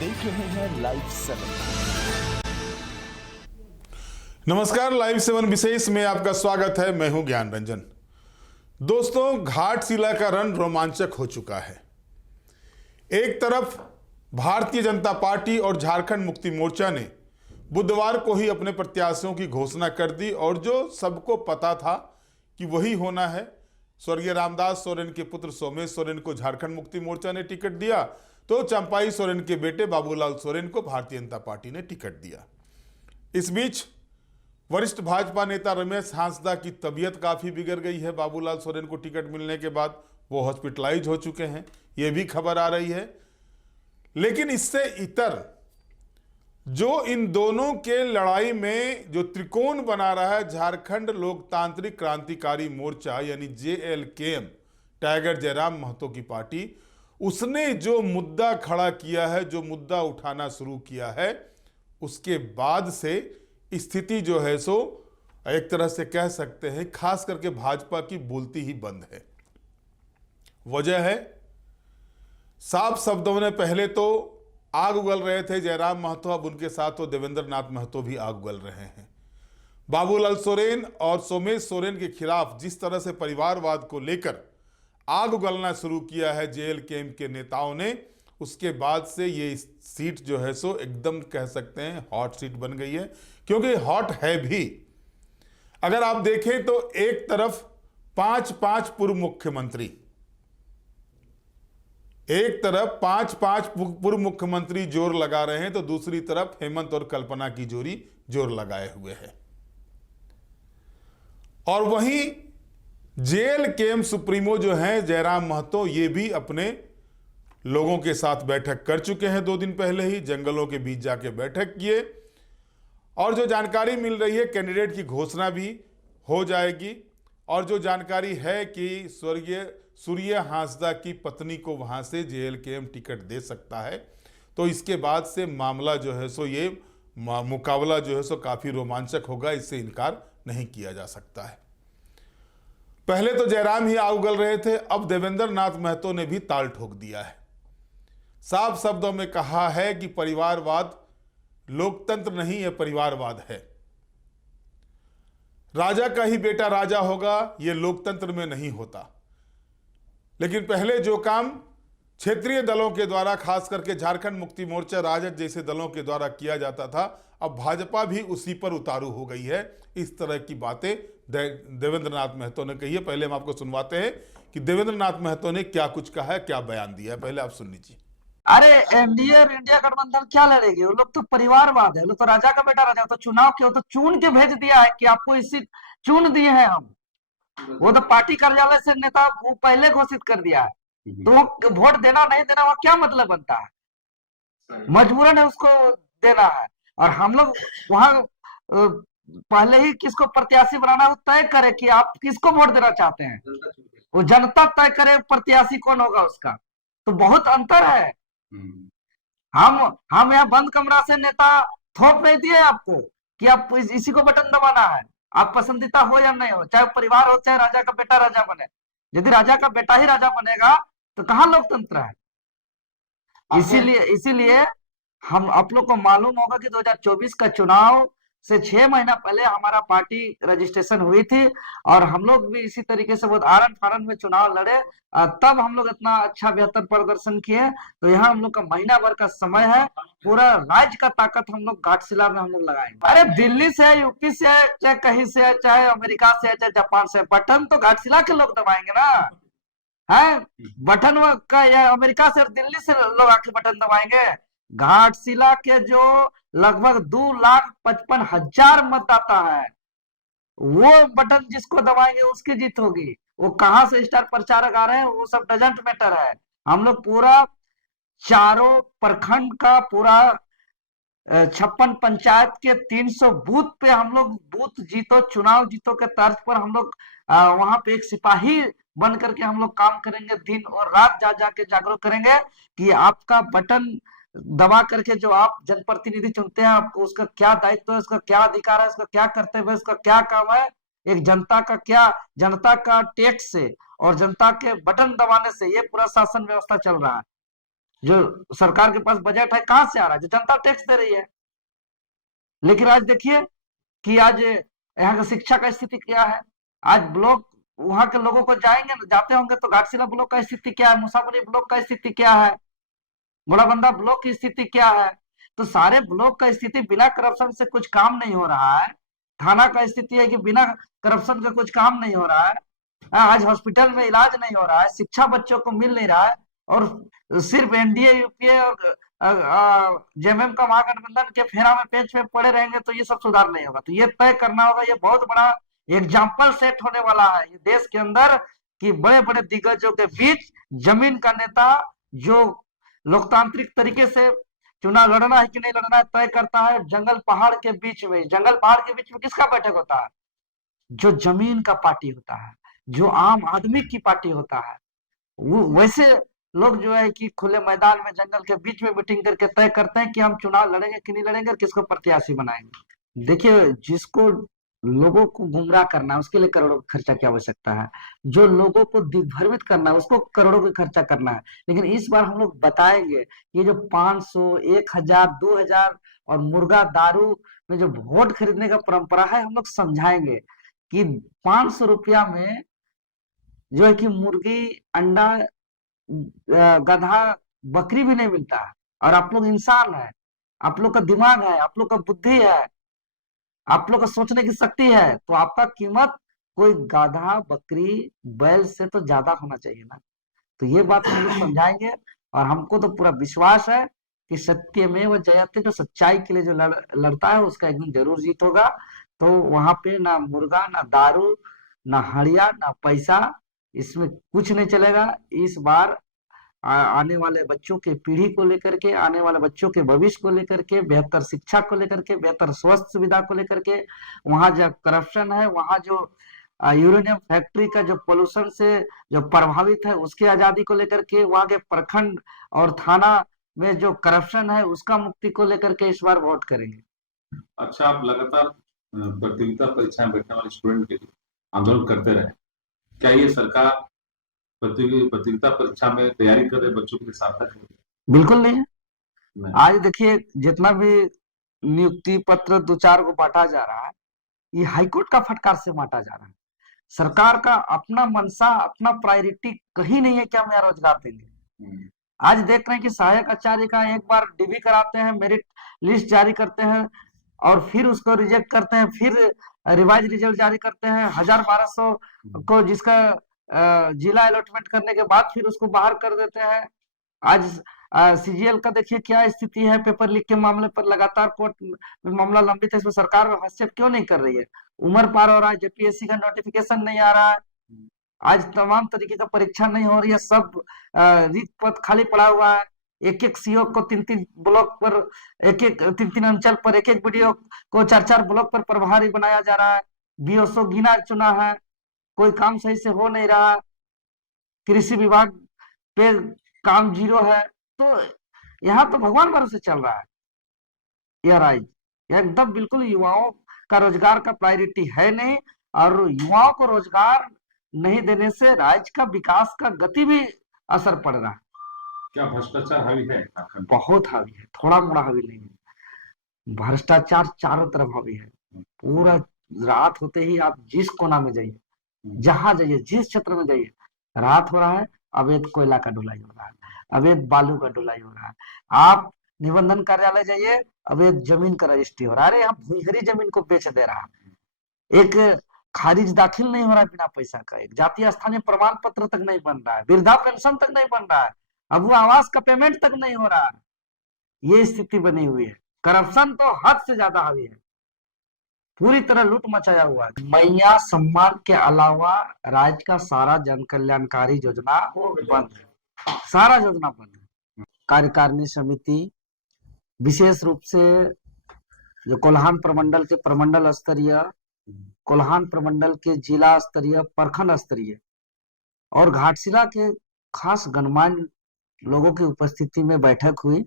देख रहे हैं लाइव 7। नमस्कार, लाइव 7 विशेष में आपका स्वागत है। मैं हूं ज्ञान रंजन। दोस्तों, घाटशिला का रण रोमांचक हो चुका है। एक तरफ भारतीय जनता पार्टी और झारखंड मुक्ति मोर्चा ने बुधवार को ही अपने प्रत्याशियों की घोषणा कर दी और जो सबको पता था कि वही होना है, स्वर्गीय रामदास सोरेन के पुत्र सोमेश सोरेन को झारखंड मुक्ति मोर्चा ने टिकट दिया, तो चंपाई सोरेन के बेटे बाबूलाल सोरेन को भारतीय जनता पार्टी ने टिकट दिया। इस बीच वरिष्ठ भाजपा नेता रमेश हांसदा की तबीयत काफी बिगड़ गई है। बाबूलाल सोरेन को टिकट मिलने के बाद वो हॉस्पिटलाइज हो चुके हैं, ये भी खबर आ रही है। लेकिन इससे इतर जो इन दोनों के लड़ाई में जो त्रिकोण बना रहा है, झारखंड लोकतांत्रिक क्रांतिकारी मोर्चा यानी JLKM, टाइगर जयराम महतो की पार्टी, उसने जो मुद्दा खड़ा किया है, जो मुद्दा उठाना शुरू किया है, उसके बाद से स्थिति जो है सो एक तरह से कह सकते हैं खास करके भाजपा की बोलती ही बंद है। वजह है, साफ शब्दों में पहले तो आग उगल रहे थे जयराम महतो, अब उनके साथ तो देवेंद्र नाथ महतो भी आग उगल रहे हैं। बाबूलाल सोरेन और सोमेश सोरेन के खिलाफ जिस तरह से परिवारवाद को लेकर आग उगलना शुरू किया है JLKM के नेताओं ने, उसके बाद से ये सीट जो है सो एकदम कह सकते हैं हॉट सीट बन गई है। क्योंकि हॉट है भी। अगर आप देखें तो एक तरफ 5-5 पूर्व मुख्यमंत्री, एक तरफ 5-5 पूर्व मुख्यमंत्री जोर लगा रहे हैं, तो दूसरी तरफ हेमंत और कल्पना की जोड़ी जोर लगाए हुए है। और वहीं JLKM सुप्रीमो जो है जयराम महतो, ये भी अपने लोगों के साथ बैठक कर चुके हैं। 2 दिन पहले ही जंगलों के बीच जाके बैठक किए और जो जानकारी मिल रही है, कैंडिडेट की घोषणा भी हो जाएगी। और जो जानकारी है कि स्वर्गीय सूर्य हांसदा की पत्नी को वहां से JLKM टिकट दे सकता है, तो इसके बाद से मामला जो है सो ये मुकाबला जो है सो काफी रोमांचक होगा, इससे इनकार नहीं किया जा सकता है। पहले तो जयराम ही आग उगल रहे थे, अब देवेंद्र नाथ महतो ने भी ताल ठोक दिया है। साफ शब्दों में कहा है कि परिवारवाद लोकतंत्र नहीं है, परिवारवाद है। राजा का ही बेटा राजा होगा, यह लोकतंत्र में नहीं होता। लेकिन पहले जो काम क्षेत्रीय दलों के द्वारा, खास करके झारखंड मुक्ति मोर्चा, राजद जैसे दलों के द्वारा किया जाता था, अब भाजपा भी उसी पर उतारू हो गई है। इस तरह की बातें देवेंद्र नाथ महतो ने कही है। पहले हम आपको सुनवाते हैं कि देवेंद्र नाथ महतो ने क्या कुछ कहा है, क्या बयान दिया है, पहले आप सुन लीजिए। अरे एनडीए और इंडिया गठबंधन क्या लड़ेगी? वो लोग तो परिवारवाद है, लोग तो राजा का बेटा राजा, तो चुनाव क्यों, तो चुन के भेज दिया है कि आपको इसी चुन दिए हैं हम। वो तो पार्टी कार्यालय से नेता वो पहले घोषित कर दिया है, तो वोट देना नहीं देना वहां क्या मतलब बनता है? मजबूरन है उसको देना है। और हम लोग वहां पहले ही किसको प्रत्याशी बनाना है वो तय करे कि आप किसको वोट देना चाहते हैं, वो जनता तय करे प्रत्याशी कौन होगा उसका। तो बहुत अंतर है। हम यहाँ बंद कमरा से नेता थोप नहीं दिए आपको कि आप इसी को बटन दबाना है, आप पसंदीदा हो या नहीं हो, चाहे परिवार हो चाहे राजा का बेटा राजा बने। यदि राजा का बेटा ही राजा बनेगा तो कहाँ लोकतंत्र है? इसीलिए हम आप लोग को मालूम होगा कि 2024 का चुनाव से 6 महीना पहले हमारा पार्टी रजिस्ट्रेशन हुई थी और हम लोग भी इसी तरीके से बहुत आरन फारन में चुनाव लड़े, तब हम लोग इतना अच्छा बेहतर प्रदर्शन किए। तो यहाँ हम लोग का महीना भर का समय है, पूरा राज्य का ताकत हम लोग घाटशिला में हम लोग लगाएंगे। अरे दिल्ली से है, यूपी से है, चाहे कहीं से है, चाहे अमेरिका से है, चाहे जापान से है, बटन तो घाटशिला के लोग दबाएंगे ना। है बटन का या अमेरिका से और दिल्ली से लोग आके बटन दबाएंगे? घाटशिला के जो लगभग 2,55,000 मतदाता है, वो बटन जिसको दबाएंगे उसकी जीत होगी। वो कहां से स्टार प्रचारक आ रहे हैं वो सब डजंट मैटर है। हम लोग पूरा चारों प्रखंड का पूरा 56 पंचायत के 300 बूथ पे हम लोग बूथ जीतो चुनाव जीतो के तर्ज पर हम लोग वहां पे एक सिपाही बन करके हम लोग काम करेंगे, दिन और रात जा जाके जागरूक करेंगे कि आपका बटन दबा करके जो आप जनप्रतिनिधि चुनते हैं, आपको उसका क्या दायित्व है, उसका क्या अधिकार है, उसका क्या कर्तव्य है, उसका क्या काम है। एक जनता का टैक्स से और जनता के बटन दबाने से ये पूरा शासन व्यवस्था चल रहा है। जो सरकार के पास बजट है कहां से आ रहा है? जो जनता टैक्स दे रही है। लेकिन आज देखिए कि आज यहाँ का शिक्षा का स्थिति क्या है। आज ब्लॉक वहां के लोगों को जाएंगे जाते होंगे तो घाटशिला ब्लॉक का स्थिति क्या है, मुसाफरी ब्लॉक का स्थिति क्या है, घोड़ाबंदा ब्लॉक की स्थिति क्या है। तो सारे ब्लॉक का स्थिति बिना करप्शन से कुछ काम नहीं हो रहा है। थाना का स्थिति है कि बिना करप्शन का कुछ काम नहीं हो रहा है। आज हॉस्पिटल में इलाज नहीं हो रहा है, शिक्षा बच्चों को मिल नहीं रहा है, और सिर्फ एनडीए यूपीए और जेएमएम का महागठबंधन के फेरा में पेच पे पड़े रहेंगे तो ये सब सुधार नहीं होगा। तो ये तय करना होगा, ये बहुत बड़ा एग्जाम्पल सेट होने वाला है ये देश के अंदर कि बड़े बड़े दिग्गजों के बीच जमीन का नेता जो लोकतांत्रिक तरीके से चुनाव लड़ना है कि नहीं लड़ना है तय करता है। जंगल पहाड़ के बीच में किसका बैठक होता है? जो जमीन का पार्टी होता है, जो आम आदमी की पार्टी होता है। वो वैसे लोग जो है कि खुले मैदान में जंगल के बीच में मीटिंग करके तय करते हैं कि हम चुनाव लड़ेंगे कि नहीं लड़ेंगे और किसको प्रत्याशी बनाएंगे। देखिए, जिसको लोगों को गुमराह करना है उसके लिए करोड़ों का खर्चा की आवश्यकता है, जो लोगों को दिग्भ्रमित करना है उसको करोड़ों का खर्चा करना है। लेकिन इस बार हम लोग बताएंगे ये जो 500, 1000, 2000 और मुर्गा दारू में जो वोट खरीदने का परंपरा है, हम लोग समझाएंगे कि 500 रुपया में जो है कि मुर्गी, अंडा, गधा, बकरी भी नहीं मिलता है। और आप लोग इंसान है, आप लोग का दिमाग है, आप लोग का बुद्धि है, आप लोग का सोचने की शक्ति है, तो आपका कीमत कोई गाधा, बकरी, बैल से तो ज्यादा होना चाहिए ना। तो ये बात हम लोग समझाएंगे और हमको तो पूरा विश्वास है कि सत्यमेव जयते, जो सच्चाई के लिए जो लड़ता है उसका एक दिन जरूर जीत होगा। तो वहां पे ना मुर्गा, ना दारू, ना हड़िया, ना पैसा, इसमें कुछ नहीं चलेगा। इस बार आने वाले बच्चों के पीढ़ी को लेकर के, आने वाले बच्चों के भविष्य को लेकर के, बेहतर शिक्षा को लेकर के, बेहतर स्वास्थ्य सुविधा को लेकर के, वहां जो करप्शन है, वहां जो यूरेनियम फैक्ट्री का जो पोल्यूशन से जो प्रभावित है उसकी आजादी को लेकर के, वहां के प्रखंड और थाना में जो करप्शन है उसका मुक्ति को लेकर के इस बार वोट करेंगे। अच्छा, आप लगातार प्रतियोगिता परीक्षाएं बैठने वाले स्टूडेंट के लिए आंदोलन करते रहे, क्या ये सरकार प्रतियोगिता परीक्षा में तैयारी कर रहे बच्चों के लिए सार्थक है? बिल्कुल नहीं है। नहीं। आज देखिए, जितना भी नियुक्ति पत्र 2-4 को बांटा जा रहा है, ये हाईकोर्ट का फटकार से बांटा जा रहा है। सरकार का अपना मनसा, अपना प्रायोरिटी कहीं नहीं है कि हम यहाँ रोजगार देंगे। आज देख रहे हैं कि सहायक आचार्य का एक बार डीबी कराते हैं, मेरिट लिस्ट जारी करते हैं और फिर उसको रिजेक्ट करते हैं, फिर रिवाइज रिजल्ट जारी करते हैं 1000-1200 को, जिसका जिला अलॉटमेंट करने के बाद फिर उसको बाहर कर देते हैं। आज सीजीएल का देखिए क्या स्थिति है, पेपर लीक के मामले पर लगातार कोर्ट में मामला लंबित है, इसमें सरकार हस्तक्षेप क्यों नहीं कर रही है? उम्र पार हो रहा है, जेपीएससी का नोटिफिकेशन नहीं आ रहा है, आज तमाम तरीके का परीक्षा नहीं हो रही है, सब रिक्त पद खाली पड़ा हुआ है। एक सीओ को 3-3 ब्लॉक पर, 3-3 अंचल पर एक बीडीओ को 4-4 ब्लॉक पर प्रभारी बनाया जा रहा है। बीओसओ गिना चुना है, कोई काम सही से हो नहीं रहा। कृषि विभाग पे काम 0 है। तो यहाँ तो भगवान भरोसे चल रहा है यह राज्य। एकदम बिल्कुल युवाओं का रोजगार का प्रायोरिटी है नहीं, और युवाओं को रोजगार नहीं देने से राज्य का विकास का गति भी असर पड़ रहा है। क्या भ्रष्टाचार हावी है? बहुत हावी है, थोड़ा मोड़ा हावी नहीं है। भ्रष्टाचार चारों तरफ हावी है। पूरा रात होते ही आप जिस कोना में जाइए, जहां जाइए, जिस क्षेत्र में जाइए, रात हो रहा है, अवैध कोयला का ढुलाई हो रहा है, अवैध बालू का ढुलाई हो रहा है। आप निबंधन कार्यालय जाइए, अवैध जमीन का रजिस्ट्री हो रहा है। अरे यहाँ भूखरी जमीन को बेच दे रहा है। एक खारिज दाखिल नहीं हो रहा है बिना पैसा का, एक जातीय स्थानीय प्रमाण पत्र तक नहीं बन रहा है, वृद्धा पेंशन तक नहीं बन रहा है, अब वो आवास का पेमेंट तक नहीं हो रहा है। ये स्थिति बनी हुई है। करप्शन तो हद से ज्यादा हावी है, पूरी तरह लूट मचाया हुआ है। मैया सम्मान के अलावा राज्य का सारा जन कल्याणकारी योजना बंद है, सारा योजना बंद है। कार्यकारिणी समिति विशेष रूप से जो कोल्हान प्रमंडल के प्रमंडल स्तरीय, कोल्हान प्रमंडल के जिला स्तरीय, प्रखंड स्तरीय और घाटशिला के खास गणमान्य लोगों की उपस्थिति में बैठक हुई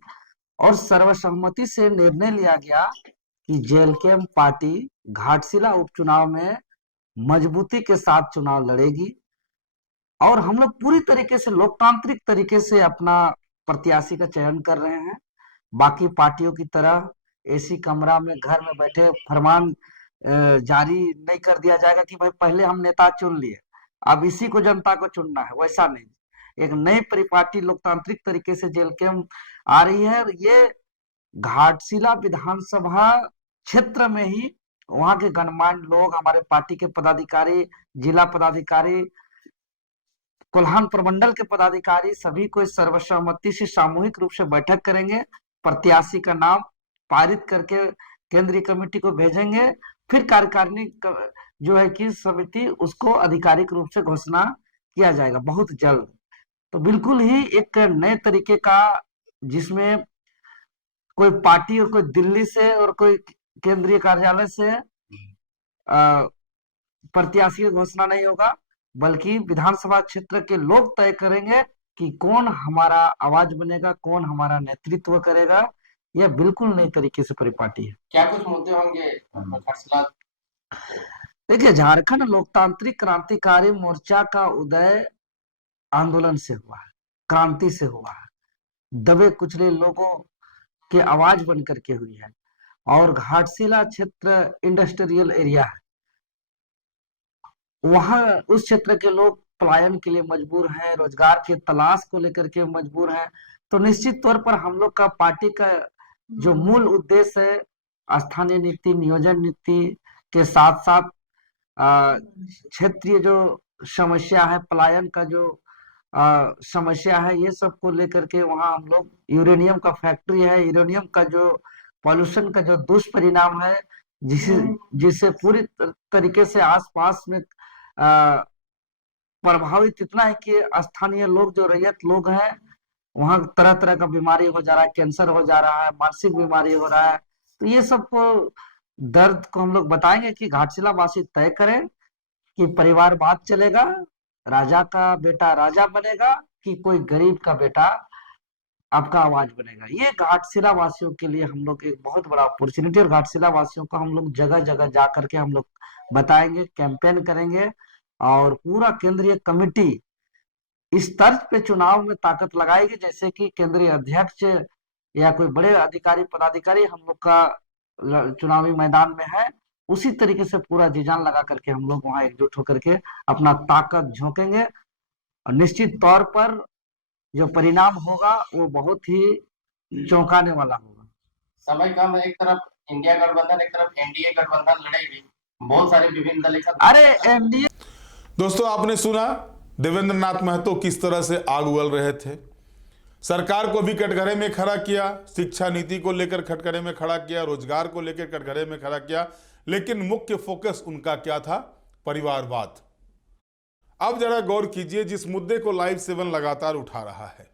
और सर्वसम्मति से निर्णय लिया गया कि जेएलकेएम पार्टी घाटशिला उपचुनाव में मजबूती के साथ चुनाव लड़ेगी और हम लोग पूरी तरीके से लोकतांत्रिक तरीके से अपना प्रत्याशी का चयन कर रहे हैं। बाकी पार्टियों की तरह एसी कमरा में घर में बैठे फरमान जारी नहीं कर दिया जाएगा कि भाई पहले हम नेता चुन लिए, अब इसी को जनता को चुनना है, वैसा नहीं। एक नई परिपाटी लोकतांत्रिक तरीके से जेल कैंप आ रही है। ये घाटशिला विधानसभा क्षेत्र में ही वहां के गणमान्य लोग, हमारे पार्टी के पदाधिकारी, जिला पदाधिकारी, कोल्हान प्रमंडल के पदाधिकारी सभी को इस सर्वसम्मति से सामूहिक रूप से बैठक करेंगे। प्रत्याशी का नाम पारित करके केंद्रीय कमेटी को भेजेंगे। फिर कार्यकारिणी जो है कि समिति उसको आधिकारिक रूप से घोषणा किया जाएगा बहुत जल्द। तो बिल्कुल ही एक नए तरीके का, जिसमें कोई पार्टी और कोई दिल्ली से और कोई केंद्रीय कार्यालय से प्रत्याशी की घोषणा नहीं होगा, बल्कि विधानसभा क्षेत्र के लोग तय करेंगे कि कौन हमारा आवाज बनेगा, कौन हमारा नेतृत्व करेगा। यह बिल्कुल नई तरीके से परिपाटी है। क्या कुछ मुद्दे होंगे घाटशिला? देखिए, झारखंड लोकतांत्रिक क्रांतिकारी मोर्चा का उदय आंदोलन से हुआ है, क्रांति से हुआ है, दबे कुचले लोगों की आवाज बन करके हुई है। और घाटशिला क्षेत्र इंडस्ट्रियल एरिया है, वहां उस क्षेत्र के लोग पलायन के लिए मजबूर हैं, रोजगार की तलाश को लेकर के मजबूर हैं। तो निश्चित तौर पर हम लोग का पार्टी का जो मूल उद्देश्य है, स्थानीय नीति, नियोजन नीति के साथ साथ क्षेत्रीय जो समस्या है, पलायन का जो समस्या है, ये सब को लेकर के वहाँ हम लोग, यूरेनियम का फैक्ट्री है, यूरेनियम का जो पॉल्यूशन का जो दुष्परिणाम है, जिसे पूरी तरीके से आसपास में प्रभावित इतना है कि स्थानीय लोग, जो रैयत लोग हैं, वहाँ तरह तरह का बीमारी हो जा रहा है, कैंसर हो जा रहा है, मानसिक बीमारी हो रहा है। तो ये सब दर्द को हम लोग बताएंगे कि घाटशिला वासी तय करें कि परिवारवाद चलेगा, राजा का बेटा राजा बनेगा, कि कोई गरीब का बेटा आपका आवाज बनेगा। ये घाटशिला वासियों के लिए हम लोग एक बहुत बड़ा अपॉर्चुनिटी, और घाटशिला वासियों को हम लोग जगह जगह जा करके हम लोग बताएंगे, कैंपेन करेंगे, और पूरा केंद्रीय कमेटी इस तर्ज पे चुनाव में ताकत लगाएगी, जैसे कि केंद्रीय अध्यक्ष या कोई बड़े अधिकारी पदाधिकारी हम लोग का चुनावी मैदान में है, उसी तरीके से पूरा जी जान लगा करके हम लोग वहां एकजुट होकर के अपना ताकत झोंकेंगे। और निश्चित तौर पर जो परिणाम होगा वो बहुत ही चौंकाने वाला होगा। समय कम है, एक तरफ इंडिया गठबंधन, एक तरफ एनडीए गठबंधन लड़ेगी, बहुत सारे विभिन्न दल। अरे एनडीए, दोस्तों आपने सुना देवेंद्र नाथ महतो किस तरह से आग उगल रहे थे, सरकार को भी कटघरे में खड़ा किया, शिक्षा नीति को लेकर कटघरे में खड़ा किया, रोजगार को लेकर कटघरे में खड़ा किया, लेकिन मुख्य फोकस उनका क्या था? परिवारवाद। अब जरा गौर कीजिए, जिस मुद्दे को लाइव 7 लगातार उठा रहा है,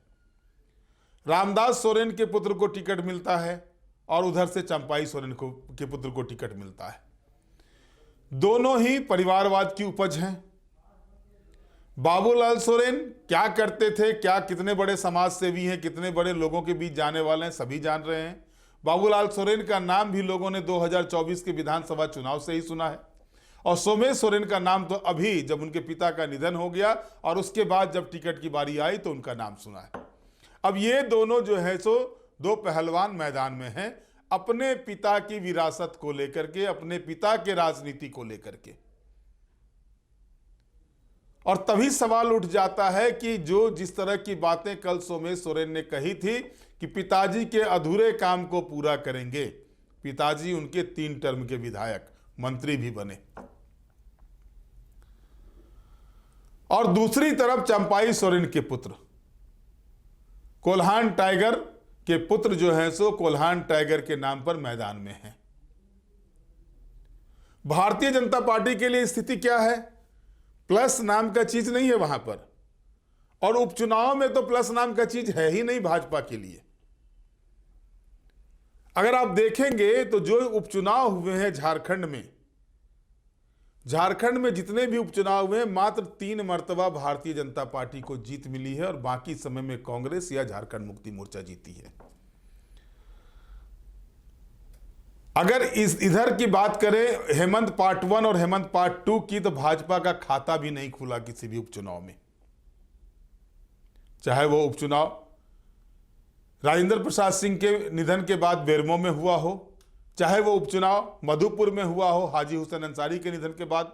रामदास सोरेन के पुत्र को टिकट मिलता है और उधर से चंपाई सोरेन के पुत्र को टिकट मिलता है। दोनों ही परिवारवाद की उपज हैं। बाबूलाल सोरेन क्या करते थे, क्या कितने बड़े समाज सेवी हैं, कितने बड़े लोगों के बीच जाने वाले हैं, सभी जान रहे हैं। बाबूलाल सोरेन का नाम भी लोगों ने 2024 के विधानसभा चुनाव से ही सुना है, और सोमेश सोरेन का नाम तो अभी जब उनके पिता का निधन हो गया और उसके बाद जब टिकट की बारी आई तो उनका नाम सुना है। अब ये दोनों जो है सो दो पहलवान मैदान में हैं, अपने पिता की विरासत को लेकर के, अपने पिता के राजनीति को लेकर के। और तभी सवाल उठ जाता है कि जो जिस तरह की बातें कल सोमेश सोरेन ने कही थी कि पिताजी के अधूरे काम को पूरा करेंगे, पिताजी उनके 3 टर्म के विधायक, मंत्री भी बने। और दूसरी तरफ चंपाई सोरेन के पुत्र, कोल्हान टाइगर के पुत्र जो हैं सो कोल्हान टाइगर के नाम पर मैदान में हैं। भारतीय जनता पार्टी के लिए स्थिति क्या है? प्लस नाम का चीज नहीं है वहां पर, और उपचुनाव में तो प्लस नाम का चीज है ही नहीं भाजपा के लिए। अगर आप देखेंगे तो जो उपचुनाव हुए हैं झारखंड में जितने भी उपचुनाव हुए हैं, मात्र 3 मर्तबा भारतीय जनता पार्टी को जीत मिली है, और बाकी समय में कांग्रेस या झारखंड मुक्ति मोर्चा जीती है। अगर इधर की बात करें हेमंत पार्ट 1 और हेमंत पार्ट 2 की, तो भाजपा का खाता भी नहीं खुला किसी भी उपचुनाव में, चाहे वो उपचुनाव राजेंद्र प्रसाद सिंह के निधन के बाद बेरमो में हुआ हो, चाहे वो उपचुनाव मधुपुर में हुआ हो हाजी हुसैन अंसारी के निधन के बाद,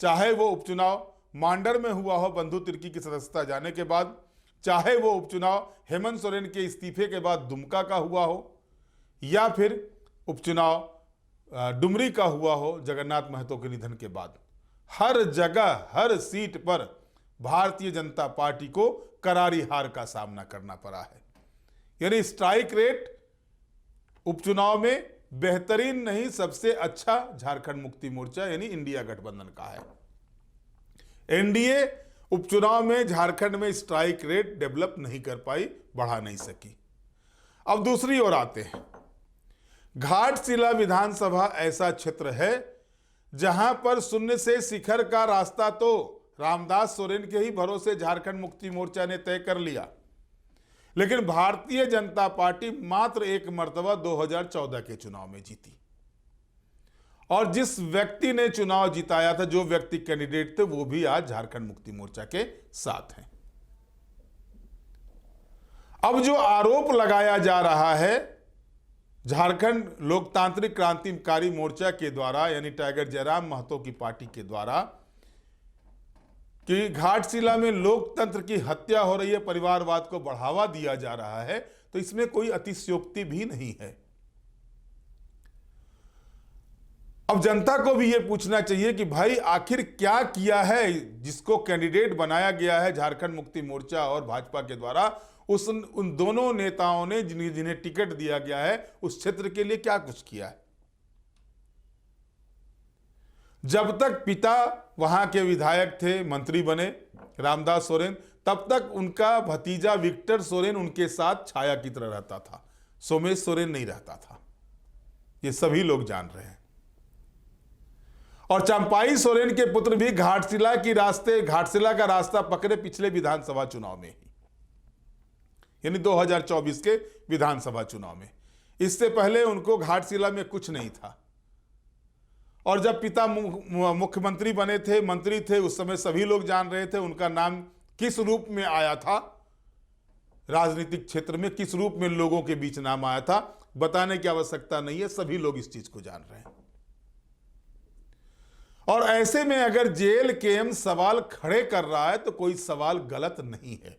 चाहे वो उपचुनाव मांडर में हुआ हो बंधु तिर्की की सदस्यता जाने के बाद, चाहे वो उपचुनाव हेमंत सोरेन के इस्तीफे के बाद दुमका का हुआ हो, या फिर उपचुनाव डुमरी का हुआ हो जगन्नाथ महतो के निधन के बाद, हर जगह हर सीट पर भारतीय जनता पार्टी को करारी हार का सामना करना पड़ा है। यानी स्ट्राइक रेट उपचुनाव में बेहतरीन नहीं सबसे अच्छा झारखंड मुक्ति मोर्चा यानी इंडिया गठबंधन का है। एनडीए उपचुनाव में झारखंड में स्ट्राइक रेट डेवलप नहीं कर पाई, बढ़ा नहीं सकी। अब दूसरी ओर आते हैं, घाटशिला विधानसभा ऐसा क्षेत्र है जहां पर शून्य से शिखर का रास्ता तो रामदास सोरेन के ही भरोसे झारखंड मुक्ति मोर्चा ने तय कर लिया, लेकिन भारतीय जनता पार्टी मात्र एक मर्तबा 2014 के चुनाव में जीती, और जिस व्यक्ति ने चुनाव जिताया था, जो व्यक्ति कैंडिडेट थे, वो भी आज झारखंड मुक्ति मोर्चा के साथ हैं। अब जो आरोप लगाया जा रहा है झारखंड लोकतांत्रिक क्रांतिकारी मोर्चा के द्वारा यानी टाइगर जयराम महतो की पार्टी के द्वारा कि घाटशिला में लोकतंत्र की हत्या हो रही है, परिवारवाद को बढ़ावा दिया जा रहा है, तो इसमें कोई अतिशयोक्ति भी नहीं है। अब जनता को भी यह पूछना चाहिए कि भाई आखिर क्या किया है जिसको कैंडिडेट बनाया गया है झारखंड मुक्ति मोर्चा और भाजपा के द्वारा, उन दोनों नेताओं ने जिन्हें टिकट दिया गया है उस क्षेत्र के लिए क्या कुछ किया है। जब तक पिता वहां के विधायक थे, मंत्री बने रामदास सोरेन, तब तक उनका भतीजा विक्टर सोरेन उनके साथ छाया की तरह रहता था, सोमेश सोरेन नहीं रहता था, ये सभी लोग जान रहे हैं। और चंपाई सोरेन के पुत्र भी घाटशिला का रास्ता पकड़े पिछले विधानसभा चुनाव में ही, यानी 2024 के विधानसभा चुनाव में। इससे पहले उनको घाटशिला में कुछ नहीं था, और जब पिता मुख्यमंत्री बने थे, मंत्री थे, उस समय सभी लोग जान रहे थे उनका नाम किस रूप में आया था राजनीतिक क्षेत्र में, किस रूप में लोगों के बीच नाम आया था, बताने की आवश्यकता नहीं है, सभी लोग इस चीज को जान रहे हैं। और ऐसे में अगर जेल केएम सवाल खड़े कर रहा है तो कोई सवाल गलत नहीं है।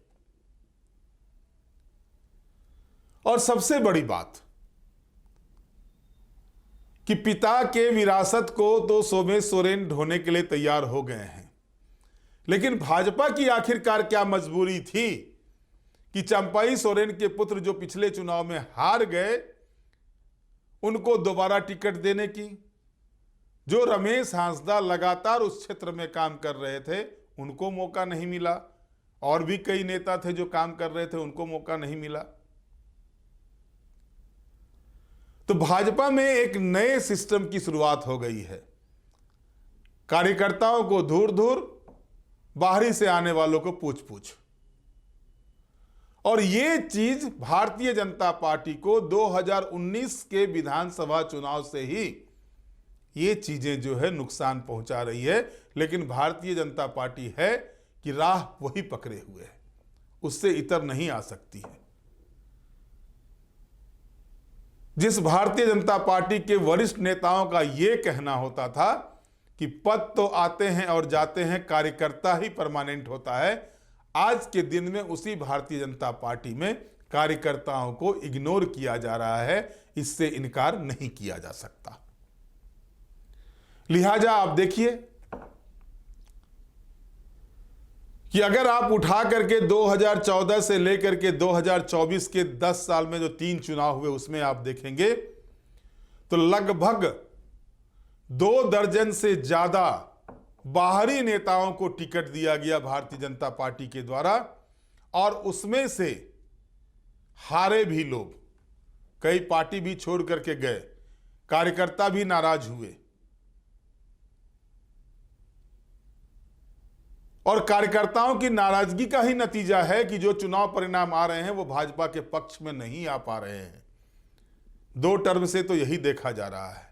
और सबसे बड़ी बात कि पिता के विरासत को तो सोमेश सोरेन ढोने के लिए तैयार हो गए हैं, लेकिन भाजपा की आखिरकार क्या मजबूरी थी कि चंपाई सोरेन के पुत्र जो पिछले चुनाव में हार गए उनको दोबारा टिकट देने की। जो रमेश हांसदा लगातार उस क्षेत्र में काम कर रहे थे उनको मौका नहीं मिला, और भी कई नेता थे जो काम कर रहे थे उनको मौका नहीं मिला। तो भाजपा में एक नए सिस्टम की शुरुआत हो गई है, कार्यकर्ताओं को दूर दूर, बाहरी से आने वालों को पूछ पूछ। और ये चीज भारतीय जनता पार्टी को 2019 के विधानसभा चुनाव से ही ये चीजें जो है नुकसान पहुंचा रही है, लेकिन भारतीय जनता पार्टी है कि राह वही पकड़े हुए है, उससे इतर नहीं आ सकती है। जिस भारतीय जनता पार्टी के वरिष्ठ नेताओं का यह कहना होता था कि पद तो आते हैं और जाते हैं, कार्यकर्ता ही परमानेंट होता है, आज के दिन में उसी भारतीय जनता पार्टी में कार्यकर्ताओं को इग्नोर किया जा रहा है, इससे इनकार नहीं किया जा सकता। लिहाजा आप देखिए कि अगर आप उठा करके 2014 से लेकर के 2024 के 10 साल में जो 3 चुनाव हुए उसमें आप देखेंगे तो लगभग 2 दर्जन से ज्यादा बाहरी नेताओं को टिकट दिया गया भारतीय जनता पार्टी के द्वारा, और उसमें से हारे भी लोग, कई पार्टी भी छोड़ करके गए, कार्यकर्ता भी नाराज हुए, और कार्यकर्ताओं की नाराजगी का ही नतीजा है कि जो चुनाव परिणाम आ रहे हैं वो भाजपा के पक्ष में नहीं आ पा रहे हैं। 2 टर्म से तो यही देखा जा रहा है।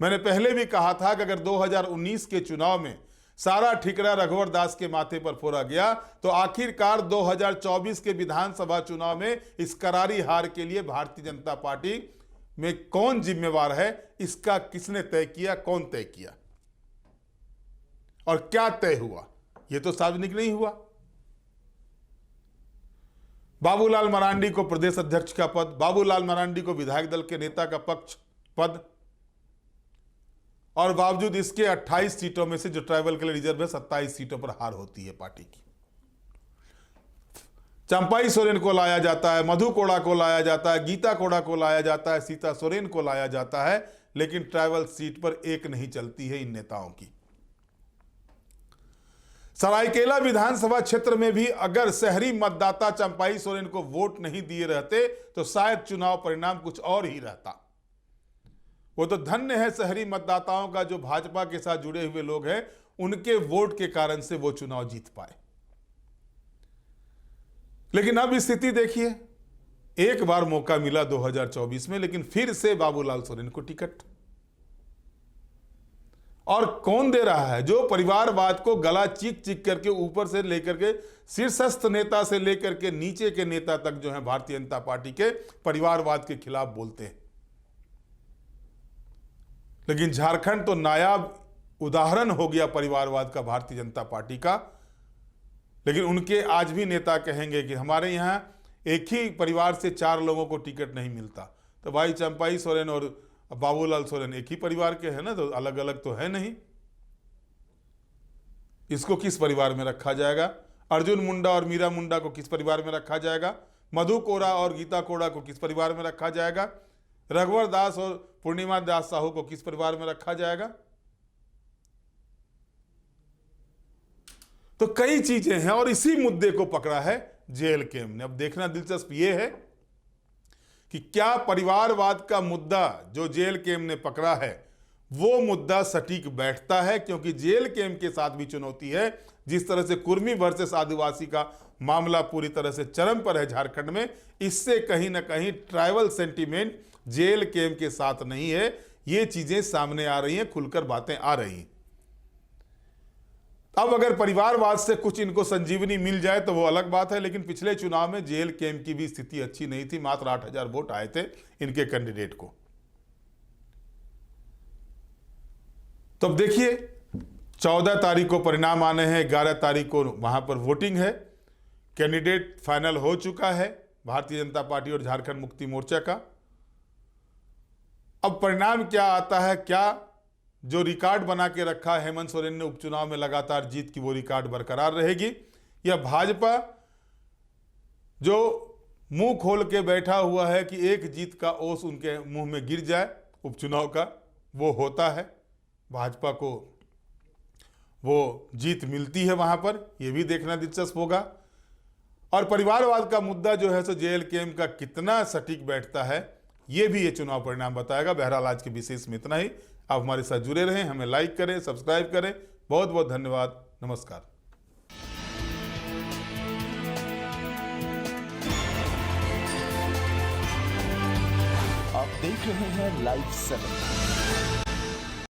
मैंने पहले भी कहा था कि अगर 2019 के चुनाव में सारा ठिकरा रघुवर दास के माथे पर फोड़ा गया, तो आखिरकार 2024 के विधानसभा चुनाव में इस करारी हार के लिए भारतीय जनता पार्टी में कौन जिम्मेवार है, इसका किसने तय किया, कौन तय किया और क्या तय हुआ, यह तो सार्वजनिक नहीं हुआ। बाबूलाल मरांडी को प्रदेश अध्यक्ष का पद, बाबूलाल मरांडी को विधायक दल के नेता का पक्ष पद, और बावजूद इसके 28 सीटों में से जो ट्राइबल के लिए रिजर्व है 27 सीटों पर हार होती है पार्टी की। चंपाई सोरेन को लाया जाता है, मधु कोड़ा को लाया जाता है, गीता कोड़ा को लाया जाता है, सीता सोरेन को लाया जाता है, लेकिन ट्राइबल सीट पर एक नहीं चलती है इन नेताओं की। सरायकेला विधानसभा क्षेत्र में भी अगर शहरी मतदाता चंपाई सोरेन को वोट नहीं दिए रहते तो शायद चुनाव परिणाम कुछ और ही रहता। वो तो धन्य है शहरी मतदाताओं का जो भाजपा के साथ जुड़े हुए लोग हैं, उनके वोट के कारण से वो चुनाव जीत पाए। लेकिन अब स्थिति देखिए, एक बार मौका मिला 2024 में, लेकिन फिर से बाबूलाल सोरेन को टिकट। और कौन दे रहा है? जो परिवारवाद को गला चीख चीख करके ऊपर से लेकर के शीर्षस्थ नेता से लेकर के नीचे के नेता तक जो है भारतीय जनता पार्टी के परिवारवाद के खिलाफ बोलते हैं। लेकिन झारखंड तो नायाब उदाहरण हो गया परिवारवाद का भारतीय जनता पार्टी का। लेकिन उनके आज भी नेता कहेंगे कि हमारे यहां एक ही परिवार से 4 लोगों को टिकट नहीं मिलता। तो भाई चंपाई सोरेन और बाबूलाल सोरेन एक ही परिवार के हैं ना, तो अलग अलग तो है नहीं। इसको किस परिवार में रखा जाएगा? अर्जुन मुंडा और मीरा मुंडा को किस परिवार में रखा जाएगा? मधु कोड़ा और गीता कोड़ा को किस परिवार में रखा जाएगा? रघुवर दास और पूर्णिमा दास साहू को किस परिवार में रखा जाएगा? तो कई चीजें हैं और इसी मुद्दे को पकड़ा है जेएलकेएम ने। अब देखना दिलचस्प यह है कि क्या परिवारवाद का मुद्दा जो जेएलकेएम ने पकड़ा है वो मुद्दा सटीक बैठता है, क्योंकि जेएलकेएम के साथ भी चुनौती है। जिस तरह से कुर्मी वर्सेस आदिवासी का मामला पूरी तरह से चरम पर है झारखंड में, इससे कहीं ना कहीं ट्राइबल सेंटीमेंट जेएलकेएम के साथ नहीं है। ये चीजें सामने आ रही हैं, खुलकर बातें आ रही हैं। अब अगर परिवारवाद से कुछ इनको संजीवनी मिल जाए तो वो अलग बात है, लेकिन पिछले चुनाव में जेएलकेएम की भी स्थिति अच्छी नहीं थी। मात्र 8000 वोट आए थे इनके कैंडिडेट को। तो अब देखिए 14 तारीख को परिणाम आने हैं, 11 तारीख को वहां पर वोटिंग है। कैंडिडेट फाइनल हो चुका है भारतीय जनता पार्टी और झारखंड मुक्ति मोर्चा का। अब परिणाम क्या आता है? क्या जो रिकॉर्ड बना के रखा है हेमंत सोरेन ने उपचुनाव में लगातार जीत की, वो रिकॉर्ड बरकरार रहेगी, या भाजपा जो मुंह खोल के बैठा हुआ है कि एक जीत का ओस उनके मुंह में गिर जाए उपचुनाव का, वो होता है, भाजपा को वो जीत मिलती है वहां पर, यह भी देखना दिलचस्प होगा। और परिवारवाद का मुद्दा जो है सो जेएलकेएम का कितना सटीक बैठता है, ये भी ये चुनाव परिणाम बताएगा। बहरहाल आज के विशेष में इतना ही। आप हमारे साथ जुड़े रहें, हमें लाइक करें, सब्सक्राइब करें। बहुत बहुत धन्यवाद। नमस्कार। आप देख रहे हैं लाइव 7।